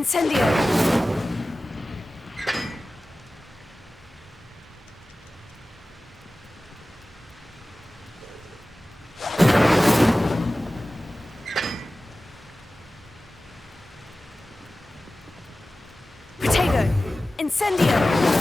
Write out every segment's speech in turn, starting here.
Incendio! Protego! Incendio!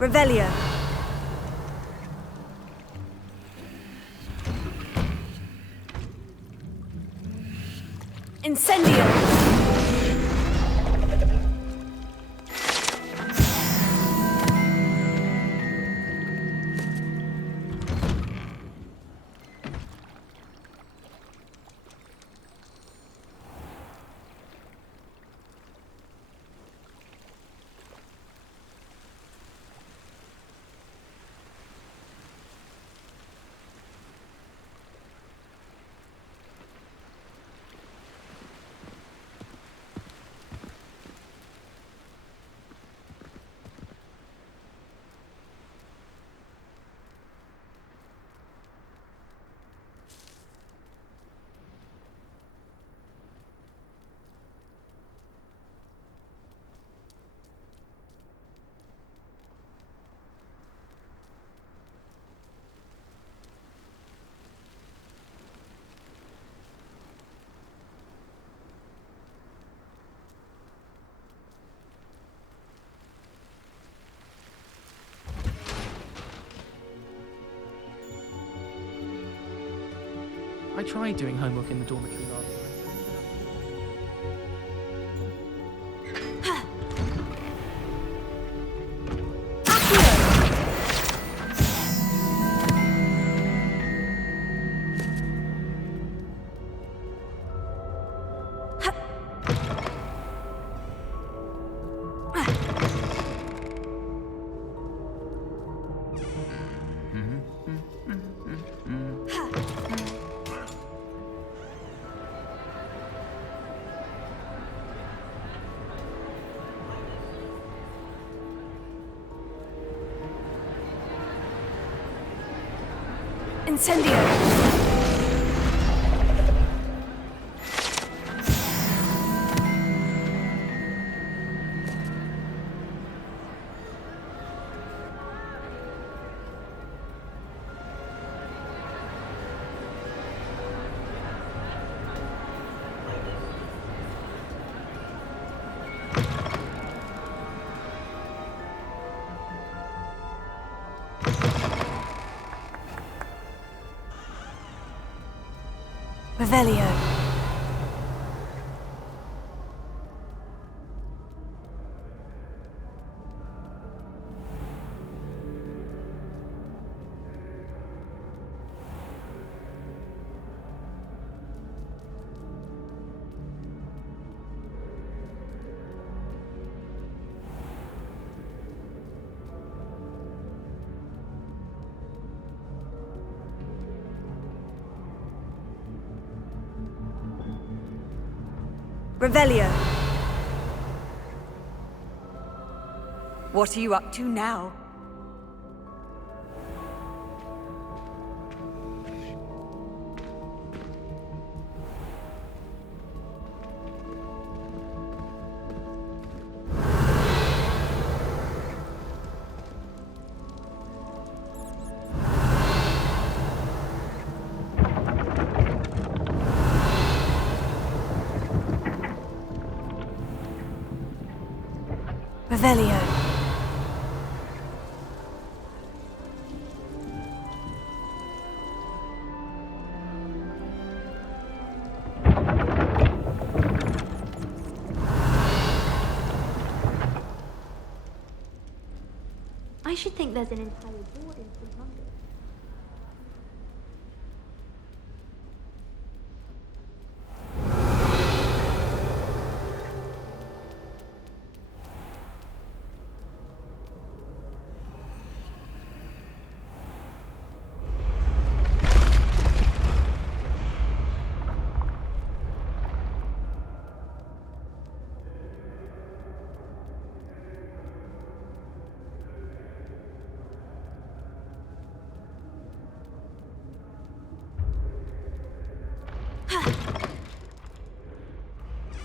Revelio. Incendio. I tried doing homework in the dormitory last night. Incendio. Revelio. Revelio. What are you up to now? Revelio. I should think there's an entire board in 300.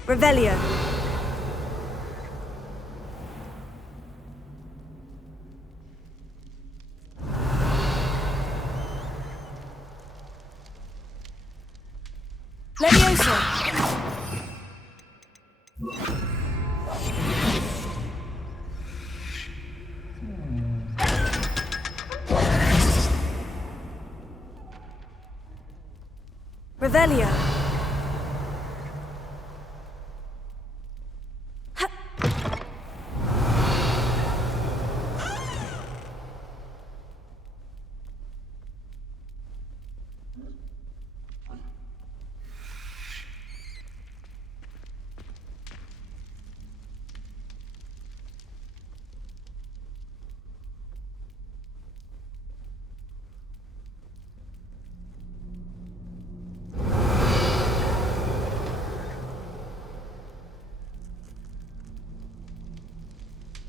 Revelio. Leviosa. Revelio.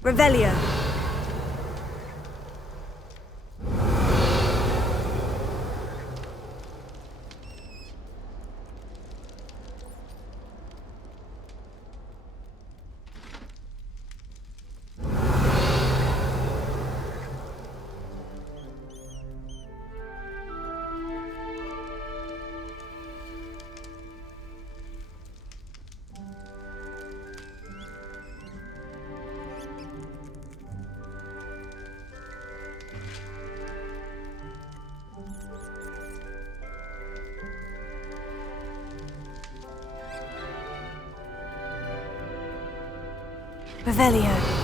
Revelio. Revelio.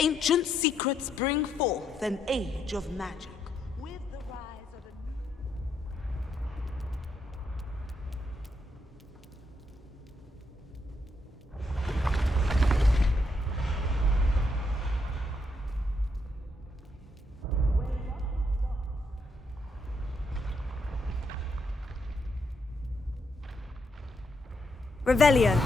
Ancient secrets bring forth an age of magic. With the rise of a new... Revelio.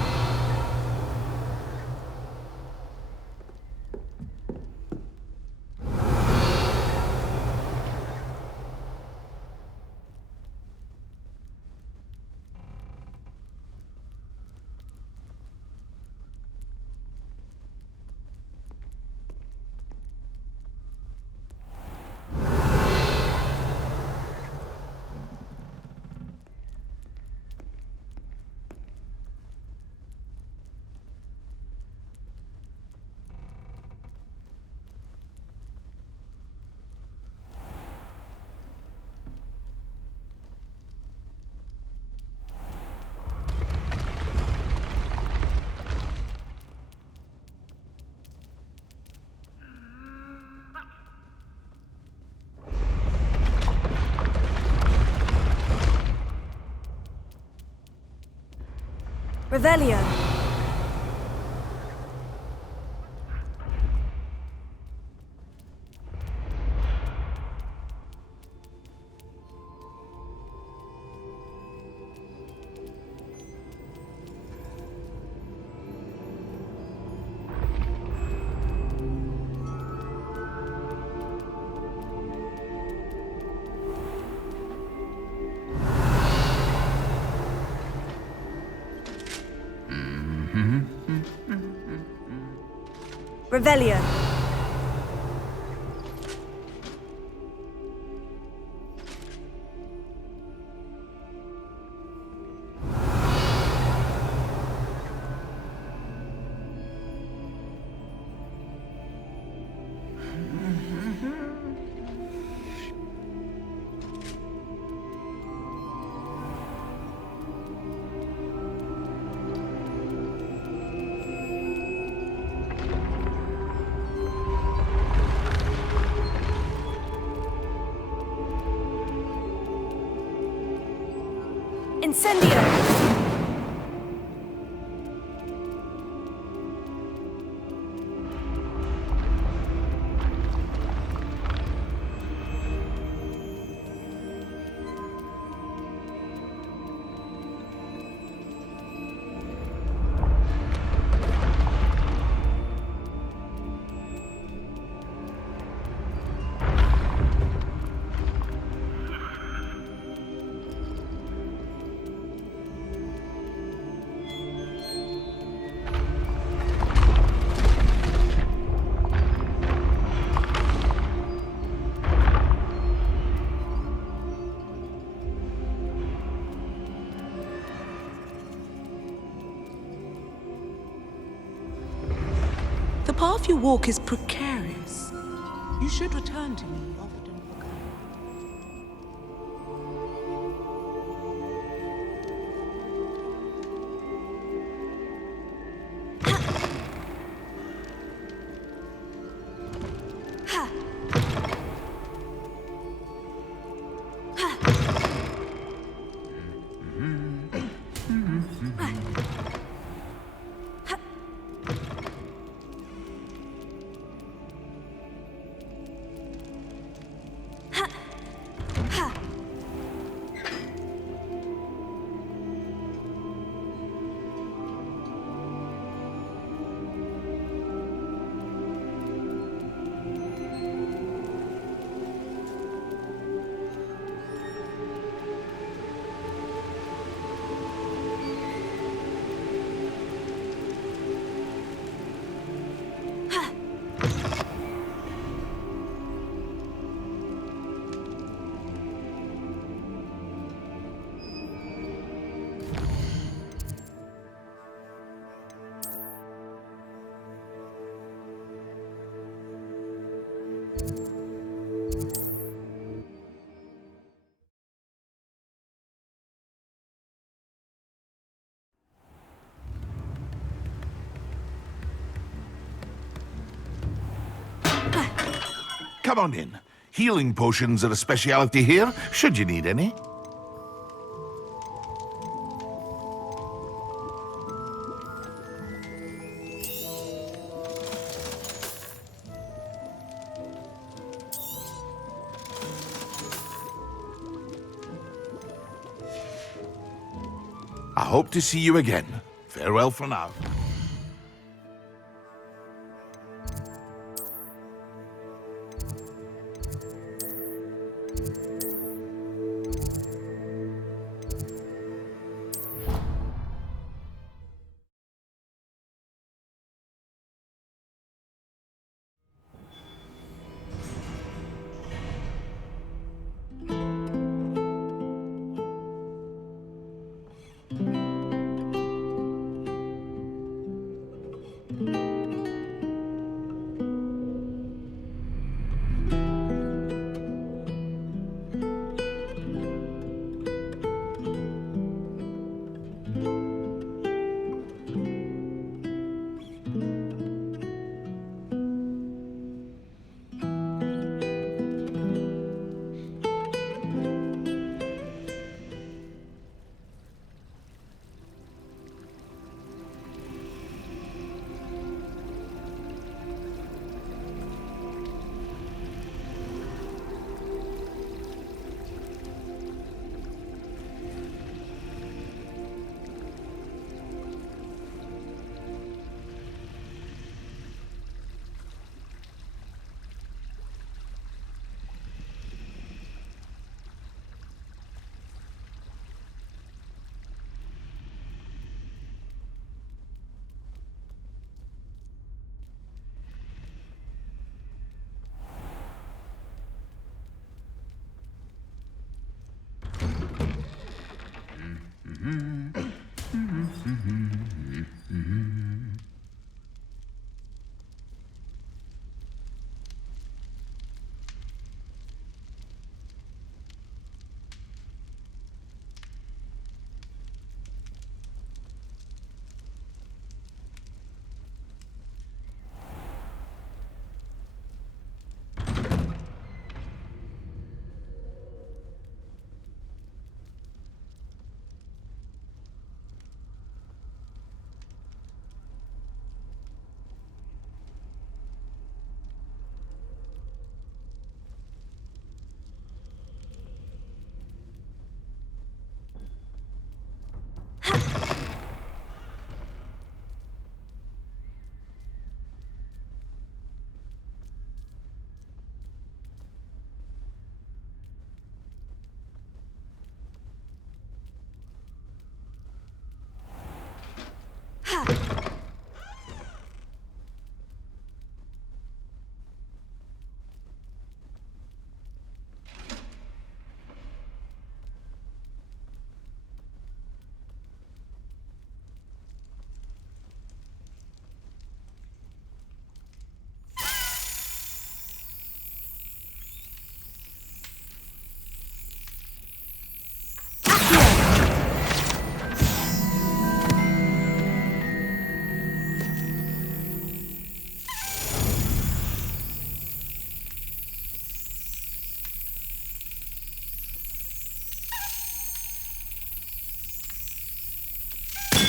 Revelio. Revelio. Incendio! The path you walk is precarious. You should return to me often for guidance. Come on in. Healing potions are a specialty here, should you need any. I hope to see you again. Farewell for now.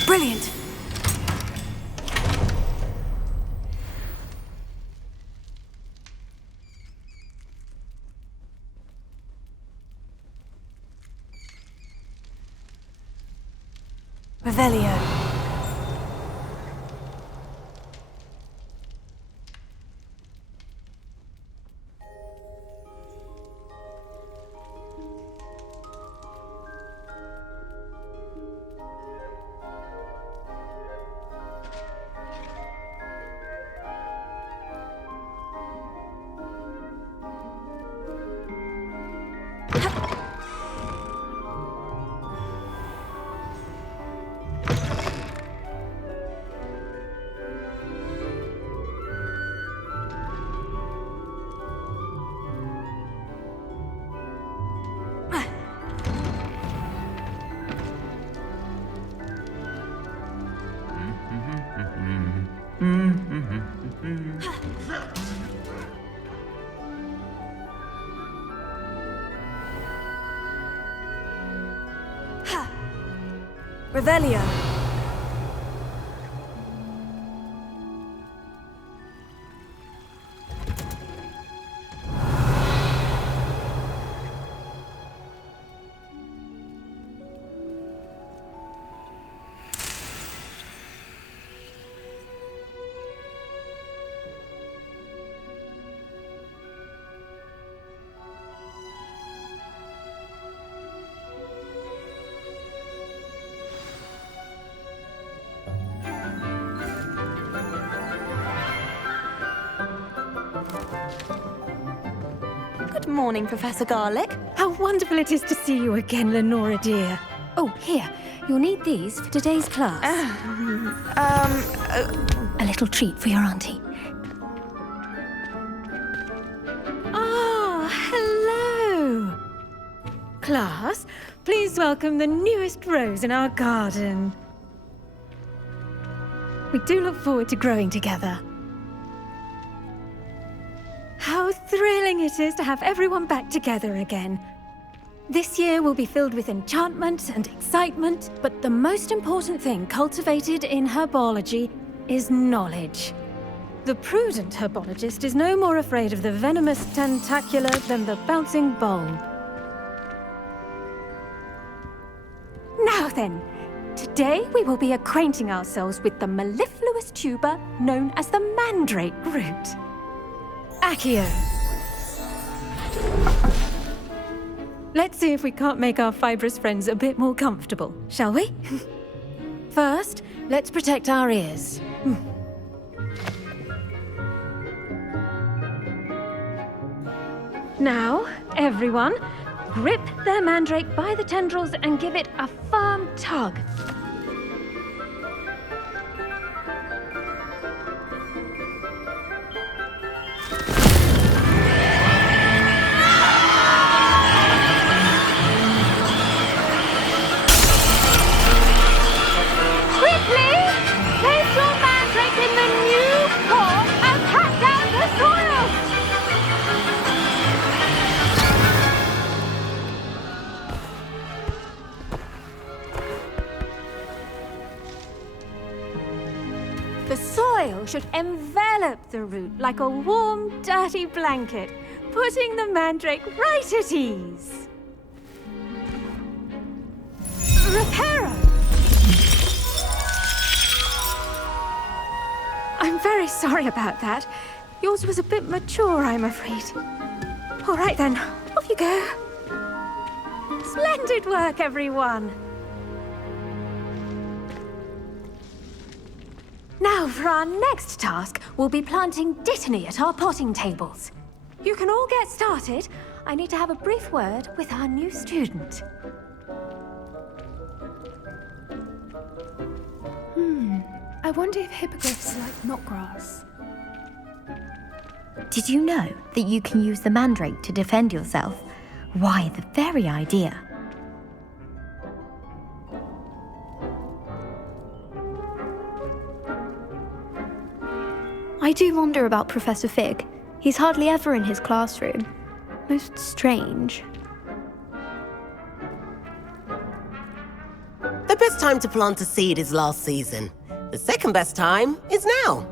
Brilliant! Revelio. Revelio. Good morning, Professor Garlic. How wonderful it is to see you again, Lenora dear. Oh, here. You'll need these for today's class. A little treat for your auntie. Ah, hello. Class, please welcome the newest rose in our garden. We do look forward to growing together. How thrilling it is to have everyone back together again. This year will be filled with enchantment and excitement, but the most important thing cultivated in herbology is knowledge. The prudent herbologist is no more afraid of the venomous tentacula than the bouncing bulb. Now then, today we will be acquainting ourselves with the mellifluous tuber known as the mandrake root. Accio. Let's see if we can't make our fibrous friends a bit more comfortable, shall we? First, let's protect our ears. Now, everyone, grip their mandrake by the tendrils and give it a firm tug. The soil should envelop the root like a warm, dirty blanket, putting the mandrake right at ease. Reparo! I'm very sorry about that. Yours was a bit mature, I'm afraid. All right then, off you go. Splendid work, everyone. Now, for our next task, we'll be planting dittany at our potting tables. You can all get started. I need to have a brief word with our new student. I wonder if hippogriffs like knotgrass. Did you know that you can use the mandrake to defend yourself? Why, the very idea. I do wonder about Professor Fig. He's hardly ever in his classroom. Most strange. The best time to plant a seed is last season. The second best time is now.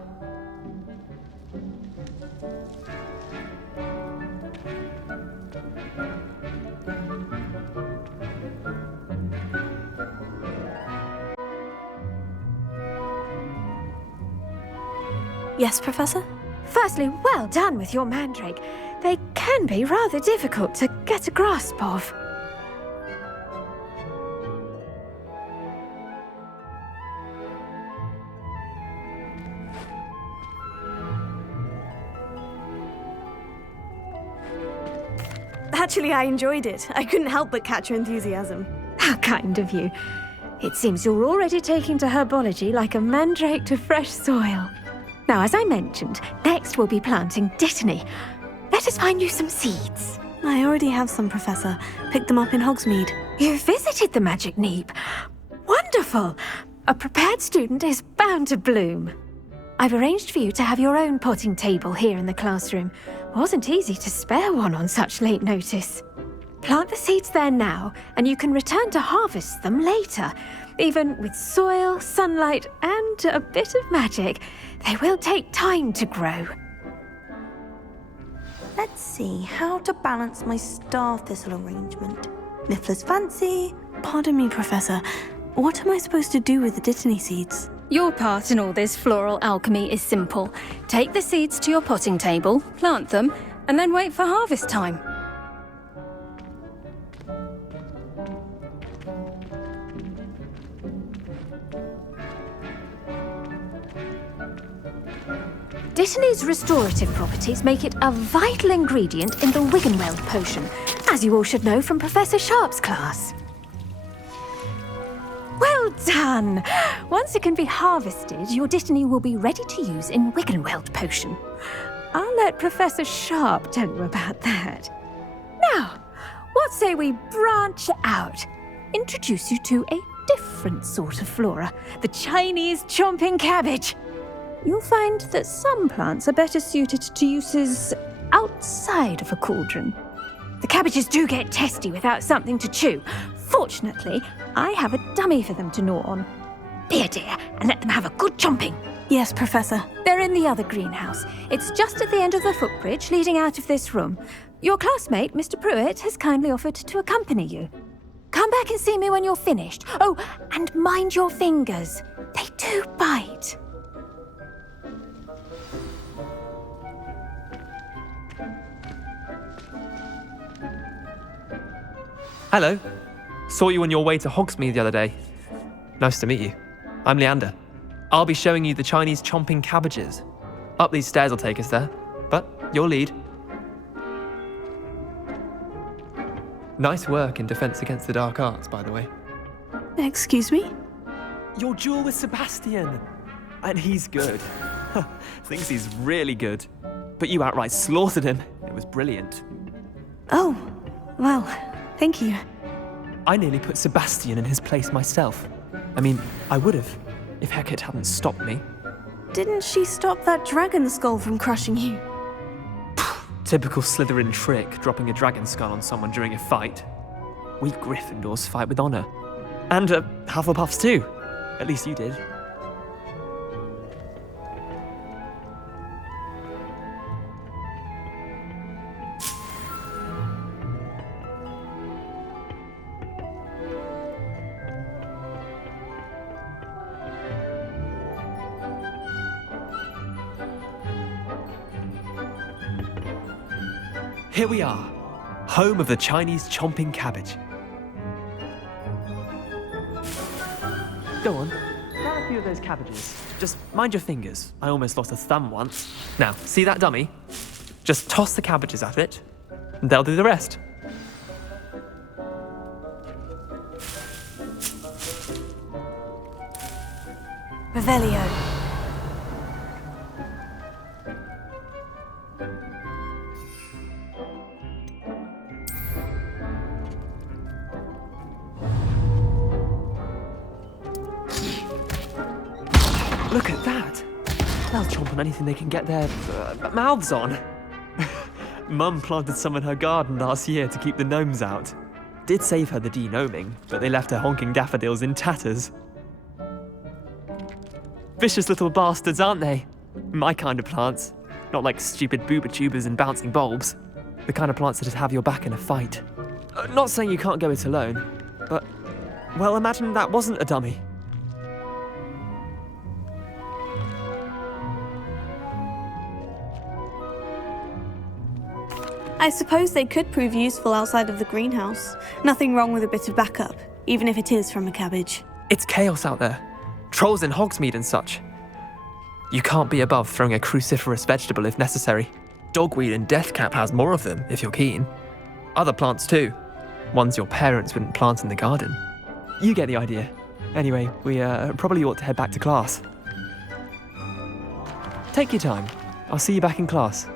Yes, Professor? Firstly, well done with your mandrake. They can be rather difficult to get a grasp of. Actually, I enjoyed it. I couldn't help but catch your enthusiasm. How kind of you. It seems you're already taking to herbology like a mandrake to fresh soil. Now, as I mentioned, next we'll be planting dittany. Let us find you some seeds. I already have some, Professor. Picked them up in Hogsmeade. You visited the Magic Neep. Wonderful! A prepared student is bound to bloom. I've arranged for you to have your own potting table here in the classroom. Wasn't easy to spare one on such late notice. Plant the seeds there now, and you can return to harvest them later. Even with soil, sunlight, and a bit of magic, they will take time to grow. Let's see how to balance my star thistle arrangement. Niffler's fancy. Pardon me, Professor. What am I supposed to do with the dittany seeds? Your part in all this floral alchemy is simple. Take the seeds to your potting table, plant them, and then wait for harvest time. Dittany's restorative properties make it a vital ingredient in the Wiggenweld potion, as you all should know from Professor Sharp's class. Well done! Once it can be harvested, your Dittany will be ready to use in Wiggenweld potion. I'll let Professor Sharp tell you about that. Now, what say we branch out? Introduce you to a different sort of flora, the Chinese chomping cabbage. You'll find that some plants are better suited to uses outside of a cauldron. The cabbages do get testy without something to chew. Fortunately, I have a dummy for them to gnaw on. Be a dear and let them have a good chomping. Yes, Professor. They're in the other greenhouse. It's just at the end of the footbridge leading out of this room. Your classmate, Mr. Pruitt, has kindly offered to accompany you. Come back and see me when you're finished. Oh, and mind your fingers. They do bite. Hello. Saw you on your way to Hogsmeade the other day. Nice to meet you. I'm Leander. I'll be showing you the Chinese chomping cabbages. Up these stairs will take us there, but your lead. Nice work in Defense Against the Dark Arts, by the way. Excuse me? Your duel with Sebastian. And he's good. Thinks he's really good. But you outright slaughtered him. It was brilliant. Oh, well, thank you. I nearly put Sebastian in his place myself. I mean, I would have, if Hecate hadn't stopped me. Didn't she stop that dragon skull from crushing you? Typical Slytherin trick, dropping a dragon skull on someone during a fight. We Gryffindors fight with honor. And Hufflepuffs too. At least you did. Here we are, home of the Chinese chomping cabbage. Go on, grab a few of those cabbages. Just mind your fingers. I almost lost a thumb once. Now, see that dummy? Just toss the cabbages at it, and they'll do the rest. Revelio. Look at that! They'll chomp on anything they can get their mouths on. Mum planted some in her garden last year to keep the gnomes out. Did save her the de-gnoming, but they left her honking daffodils in tatters. Vicious little bastards, aren't they? My kind of plants. Not like stupid booba tubers and bouncing bulbs. The kind of plants that'd have your back in a fight. Not saying you can't go it alone, but, well, imagine that wasn't a dummy. I suppose they could prove useful outside of the greenhouse. Nothing wrong with a bit of backup, even if it is from a cabbage. It's chaos out there. Trolls in Hogsmeade and such. You can't be above throwing a cruciferous vegetable if necessary. Dogweed and deathcap has more of them, if you're keen. Other plants too. Ones your parents wouldn't plant in the garden. You get the idea. Anyway, we probably ought to head back to class. Take your time. I'll see you back in class.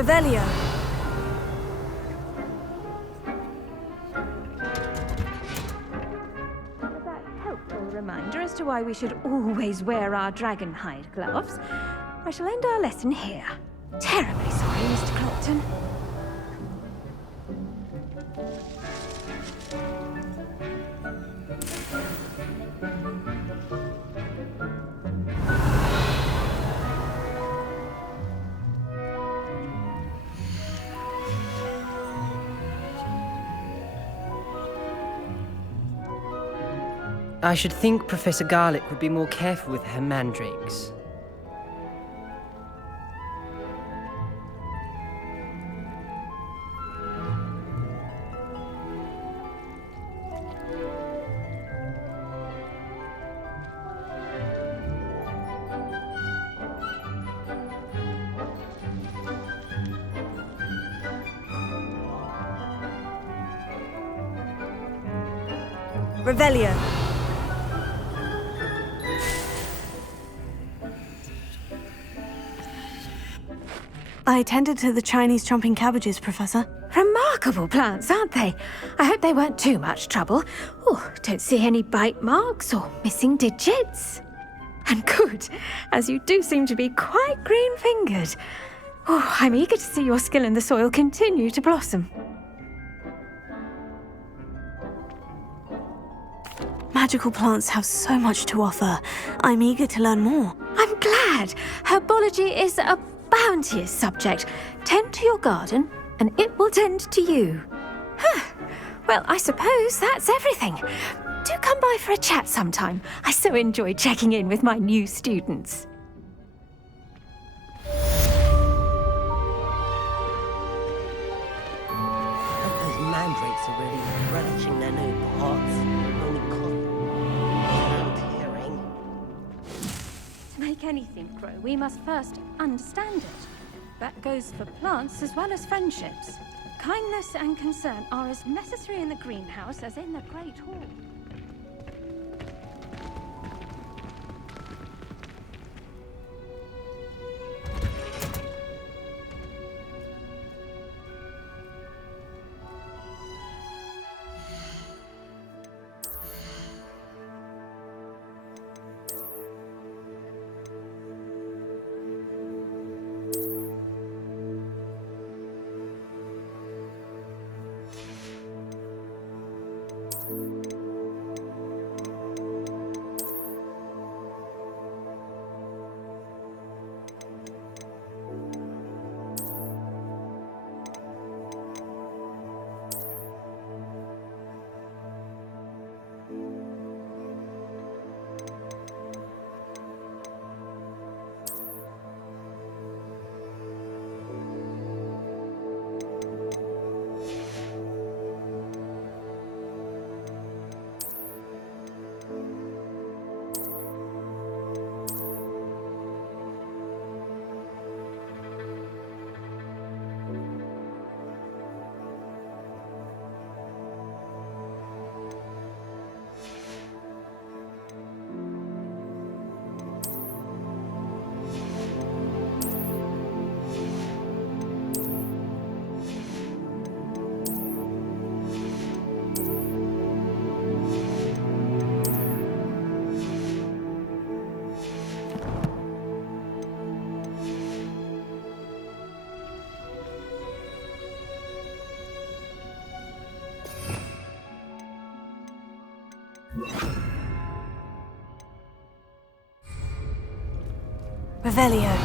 Revelio. That helpful reminder as to why we should always wear our dragonhide gloves. I shall end our lesson here. Terribly sorry, Mr. Clopton. I should think Professor Garlick would be more careful with her mandrakes. Revelio. I tended to the Chinese chomping cabbages, Professor. Remarkable plants, aren't they? I hope they weren't too much trouble. Oh, don't see any bite marks or missing digits. And good, as you do seem to be quite green-fingered. Oh, I'm eager to see your skill in the soil continue to blossom. Magical plants have so much to offer. I'm eager to learn more. I'm glad. Herbology is a bounteous subject. Tend to your garden, and it will tend to you. Well, I suppose that's everything. Do come by for a chat sometime. I so enjoy checking in with my new students. Those mandrakes are really relishing their new pots. Only cost hearing. To make anything grow, we must first understand it. That goes for plants as well as friendships. Kindness and concern are as necessary in the greenhouse as in the Great Hall. Revelio.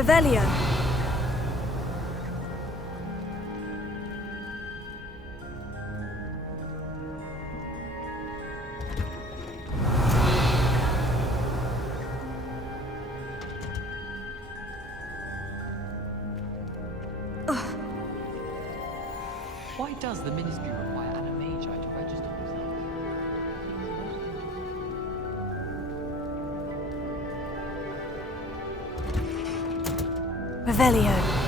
Revelio. Why does the Ministry require animagi to register themselves? Revelio.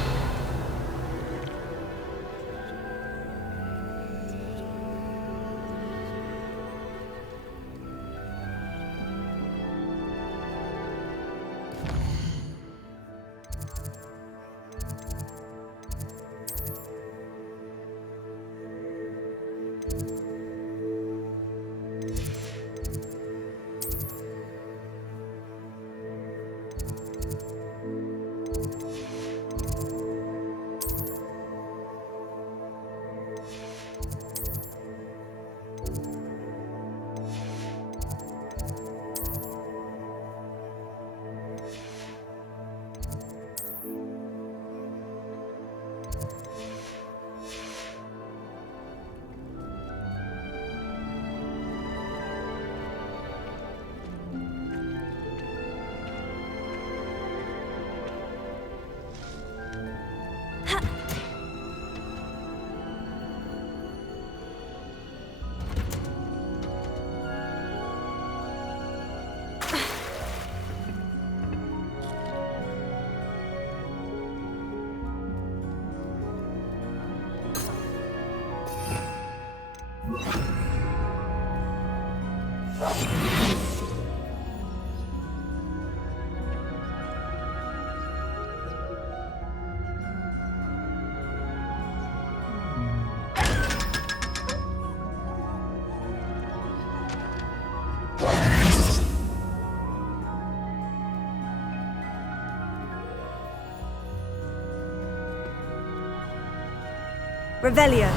Revelio.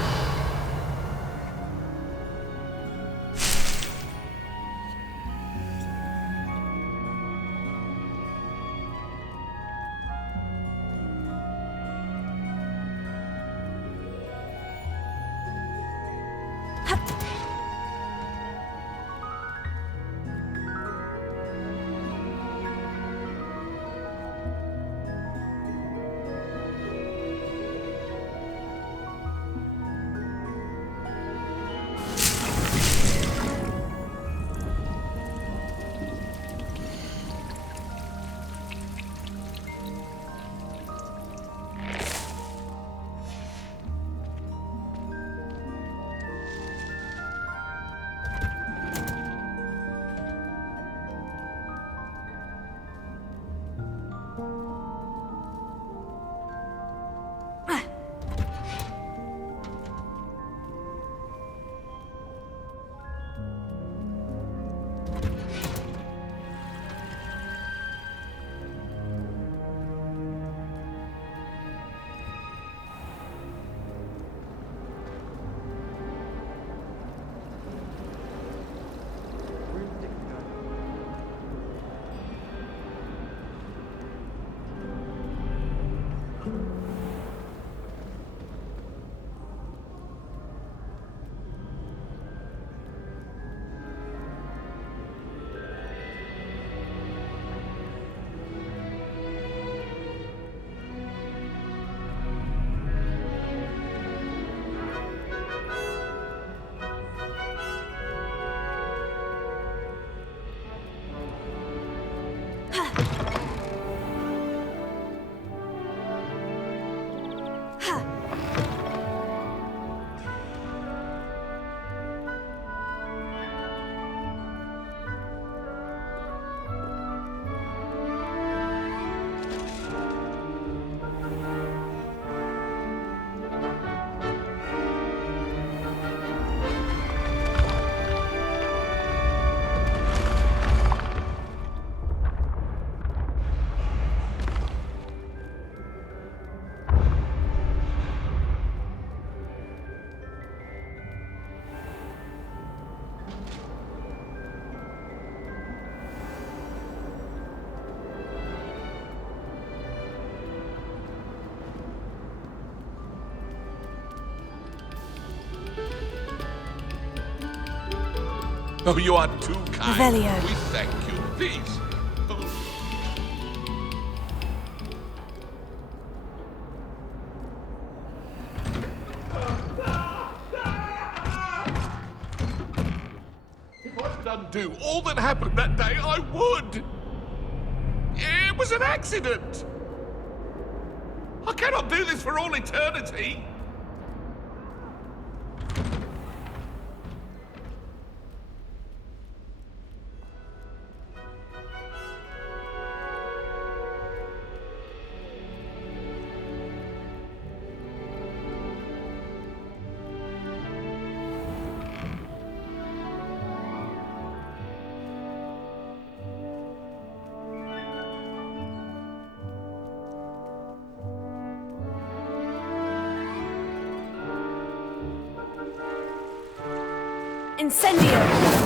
Oh, you are too kind. Revelio. We thank you. Please. If I could undo all that happened that day, I would. It was an accident. I cannot do this for all eternity. Incendio!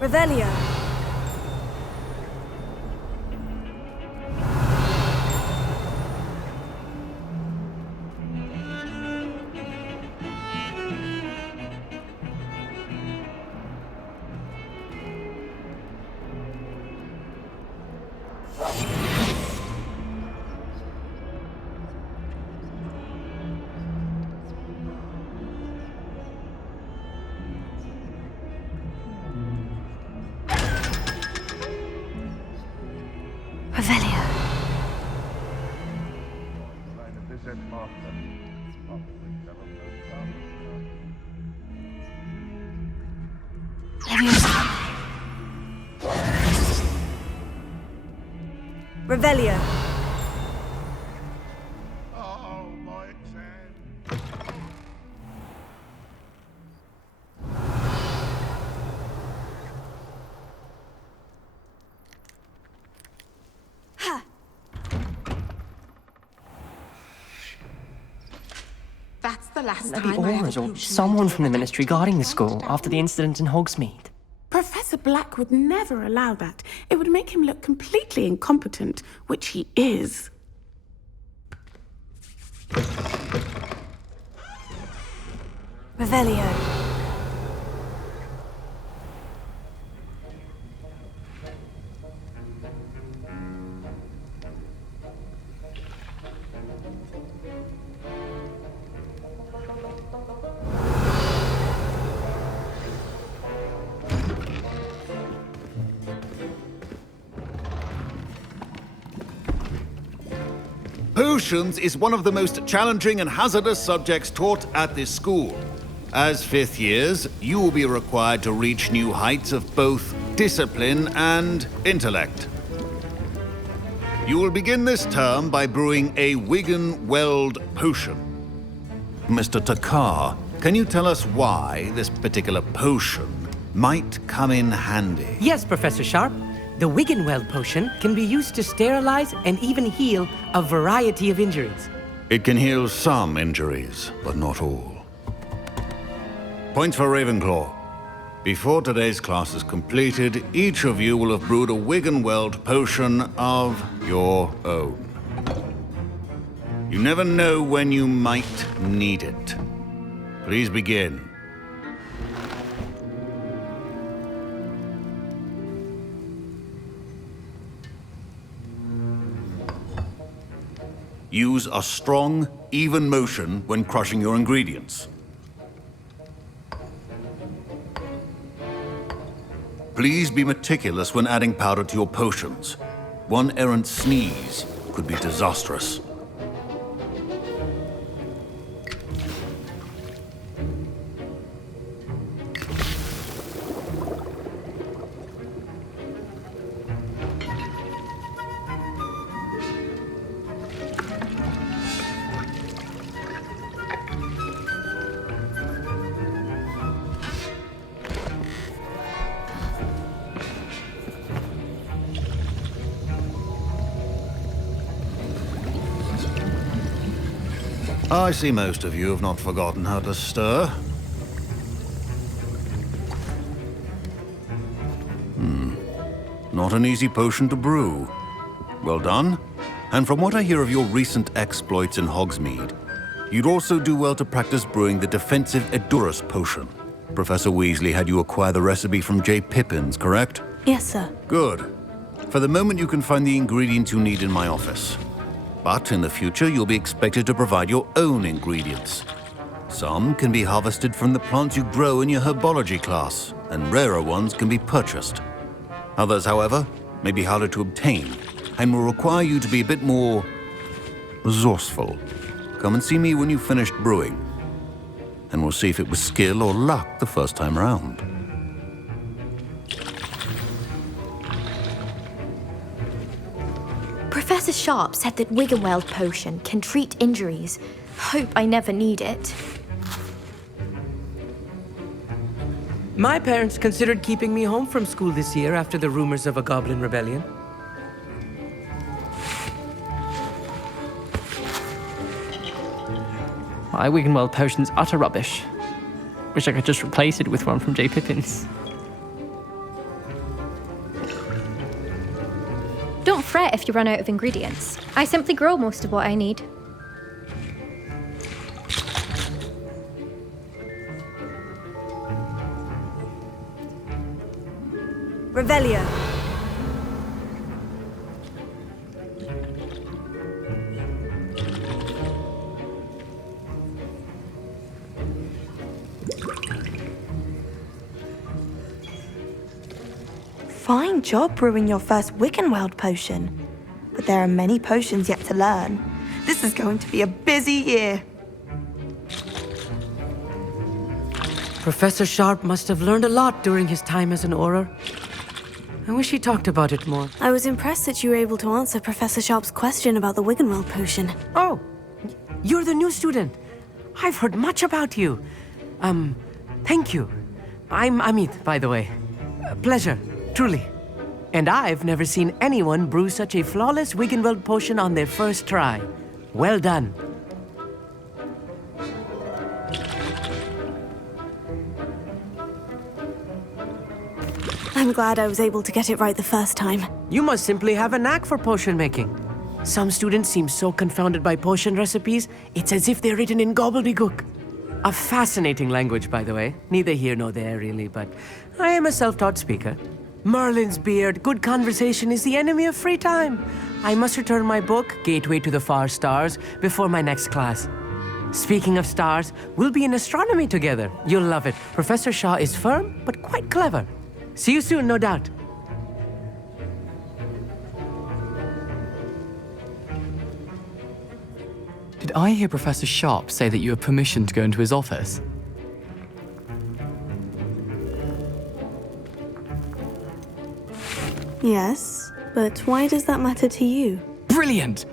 Revelio. Revelio. Revelio. Oh, my hand. That's the last Maybe time I ever Aurors or potioned someone my from the ministry guarding the school down. after the incident in Hogsmeade. Professor Black would never allow that. It would make him look completely incompetent, which he is. Revelio. Potions is one of the most challenging and hazardous subjects taught at this school. As fifth years, you will be required to reach new heights of both discipline and intellect. You will begin this term by brewing a Wigan-Weld potion. Mr. Takar, can you tell us why this particular potion might come in handy? Yes, Professor Sharp. The Wigan-Weld potion can be used to sterilize and even heal a variety of injuries. It can heal some injuries, but not all. Points for Ravenclaw. Before today's class is completed, each of you will have brewed a Wigan-Weld potion of your own. You never know when you might need it. Please begin. Use a strong, even motion when crushing your ingredients. Please be meticulous when adding powder to your potions. One errant sneeze, could be disastrous. I see most of you have not forgotten how to stir. Not an easy potion to brew. Well done. And from what I hear of your recent exploits in Hogsmeade, you'd also do well to practice brewing the defensive Edurus potion. Professor Weasley had you acquire the recipe from J. Pippin's, correct? Yes, sir. Good. For the moment, you can find the ingredients you need in my office. But in the future, you'll be expected to provide your own ingredients. Some can be harvested from the plants you grow in your herbology class, and rarer ones can be purchased. Others, however, may be harder to obtain, and will require you to be a bit more resourceful. Come and see me when you've finished brewing, and we'll see if it was skill or luck the first time round. Professor Sharp said that Wiggenweld potion can treat injuries. Hope I never need it. My parents considered keeping me home from school this year after the rumors of a goblin rebellion. My Wiggenweld potion's utter rubbish. Wish I could just replace it with one from J. Pippin's. Don't fret if you run out of ingredients. I simply grow most of what I need. Revelio. Fine job brewing your first Wiggenweld potion. But there are many potions yet to learn. This is going to be a busy year. Professor Sharp must have learned a lot during his time as an Auror. I wish he talked about it more. I was impressed that you were able to answer Professor Sharp's question about the Wiggenweld potion. Oh, you're the new student. I've heard much about you. Thank you. I'm Amit, by the way. Pleasure, truly. And I've never seen anyone brew such a flawless Wiggenweld potion on their first try. Well done. I'm glad I was able to get it right the first time. You must simply have a knack for potion making. Some students seem so confounded by potion recipes, it's as if they're written in gobbledygook. A fascinating language, by the way. Neither here nor there, really, but I am a self-taught speaker. Merlin's beard, good conversation is the enemy of free time. I must return my book, Gateway to the Far Stars, before my next class. Speaking of stars, we'll be in astronomy together. You'll love it. Professor Shaw is firm, but quite clever. See you soon, no doubt. Did I hear Professor Sharp say that you have permission to go into his office? Yes, but why does that matter to you? Brilliant!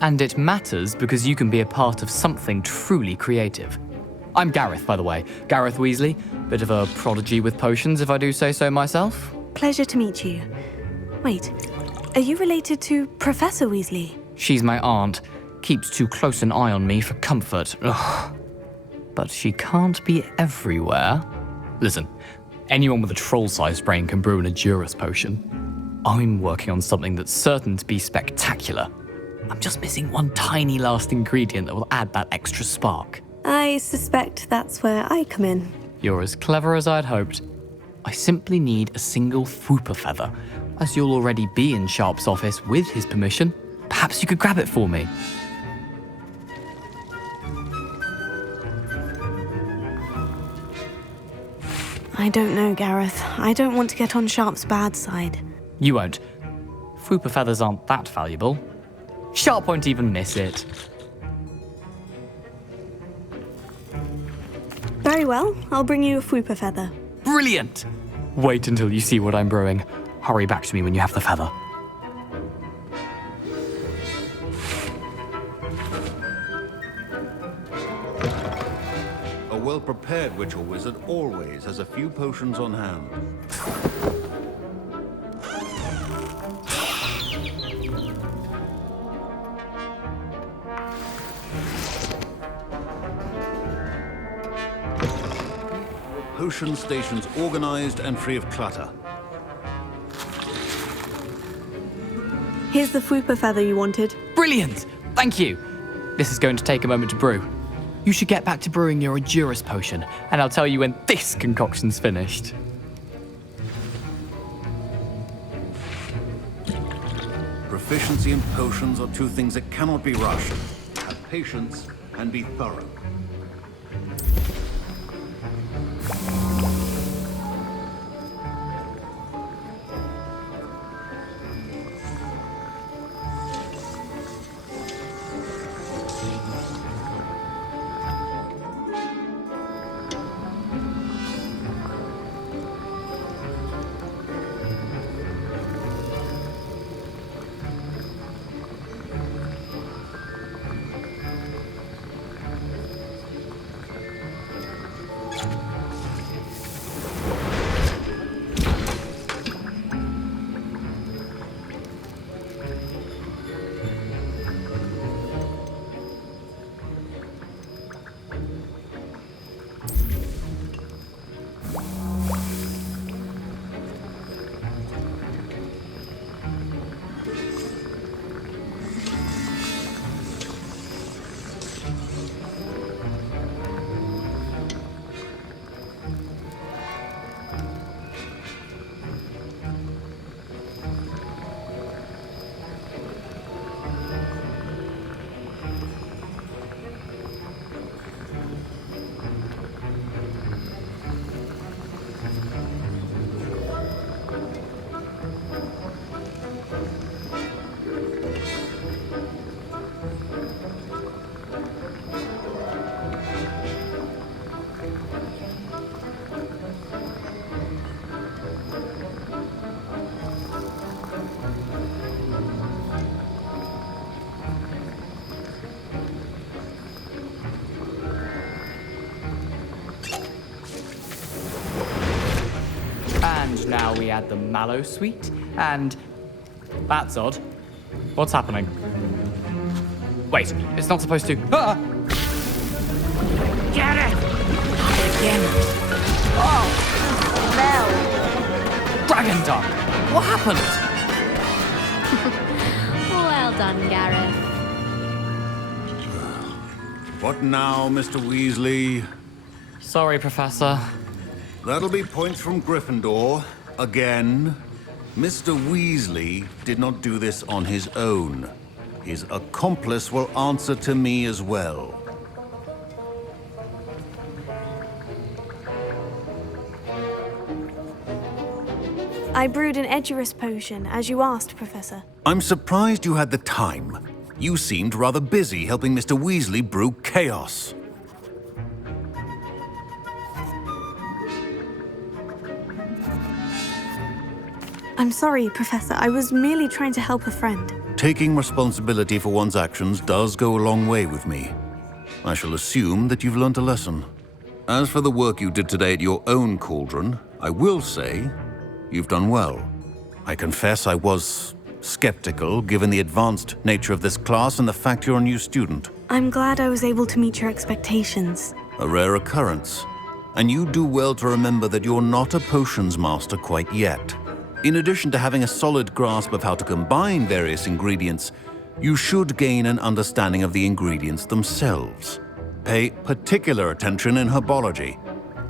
And it matters because you can be a part of something truly creative. I'm Gareth, by the way. Gareth Weasley. Bit of a prodigy with potions, if I do say so myself. Pleasure to meet you. Wait, are you related to Professor Weasley? She's my aunt. Keeps too close an eye on me for comfort. Ugh. But she can't be everywhere. Listen, anyone with a troll-sized brain can brew an Edurus potion. I'm working on something that's certain to be spectacular. I'm just missing one tiny last ingredient that will add that extra spark. I suspect that's where I come in. You're as clever as I'd hoped. I simply need a single Fwooper feather. As you'll already be in Sharp's office with his permission, perhaps you could grab it for me. I don't know, Gareth. I don't want to get on Sharp's bad side. You won't. Fwooper feathers aren't that valuable. Sharp won't even miss it. Very well, I'll bring you a Fwooper feather. Brilliant! Wait until you see what I'm brewing. Hurry back to me when you have the feather. A well-prepared witch or wizard always has a few potions on hand. Potion stations organized and free of clutter. Here's the Fwooper feather you wanted. Brilliant! Thank you! This is going to take a moment to brew. You should get back to brewing your Adurus potion, and I'll tell you when this concoction's finished. Proficiency and potions are two things that cannot be rushed. Have patience and be thorough. And now we add the mallow sweet, and... That's odd. What's happening? Wait, it's not supposed to... Ah! Get it! Again. Oh! Mel! Dragon Duck! What happened? Well done, Gareth. What now, Mr. Weasley? Sorry, Professor. That'll be points from Gryffindor. Again. Mr. Weasley did not do this on his own. His accomplice will answer to me as well. I brewed an Edurus potion, as you asked, Professor. I'm surprised you had the time. You seemed rather busy helping Mr. Weasley brew chaos. I'm sorry, Professor. I was merely trying to help a friend. Taking responsibility for one's actions does go a long way with me. I shall assume that you've learnt a lesson. As for the work you did today at your own cauldron, I will say you've done well. I confess I was skeptical, given the advanced nature of this class and the fact you're a new student. I'm glad I was able to meet your expectations. A rare occurrence. And you do well to remember that you're not a potions master quite yet. In addition to having a solid grasp of how to combine various ingredients, you should gain an understanding of the ingredients themselves. Pay particular attention in herbology.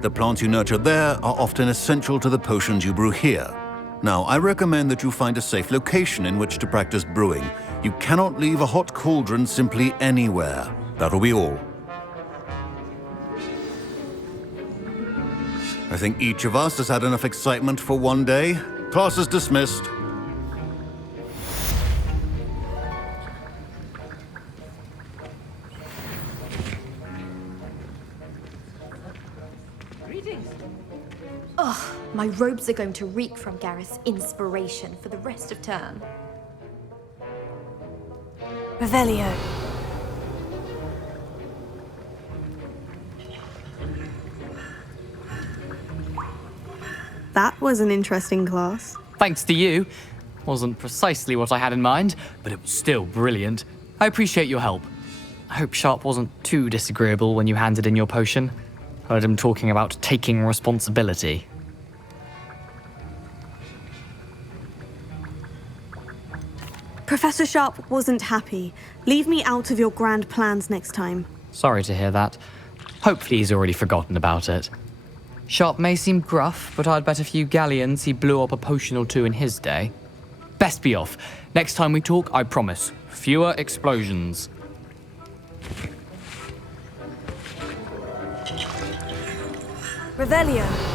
The plants you nurture there are often essential to the potions you brew here. Now, I recommend that you find a safe location in which to practice brewing. You cannot leave a hot cauldron simply anywhere. That'll be all. I think each of us has had enough excitement for one day. Class is dismissed. My robes are going to reek from Gareth's inspiration for the rest of term. Revelio. That was an interesting class. Thanks to you. Wasn't precisely what I had in mind, but it was still brilliant. I appreciate your help. I hope Sharp wasn't too disagreeable when you handed in your potion. Heard him talking about taking responsibility. Professor Sharp wasn't happy. Leave me out of your grand plans next time. Sorry to hear that. Hopefully he's already forgotten about it. Sharp may seem gruff, but I'd bet a few galleons he blew up a potion or two in his day. Best be off. Next time we talk, I promise. Fewer explosions. Revelio.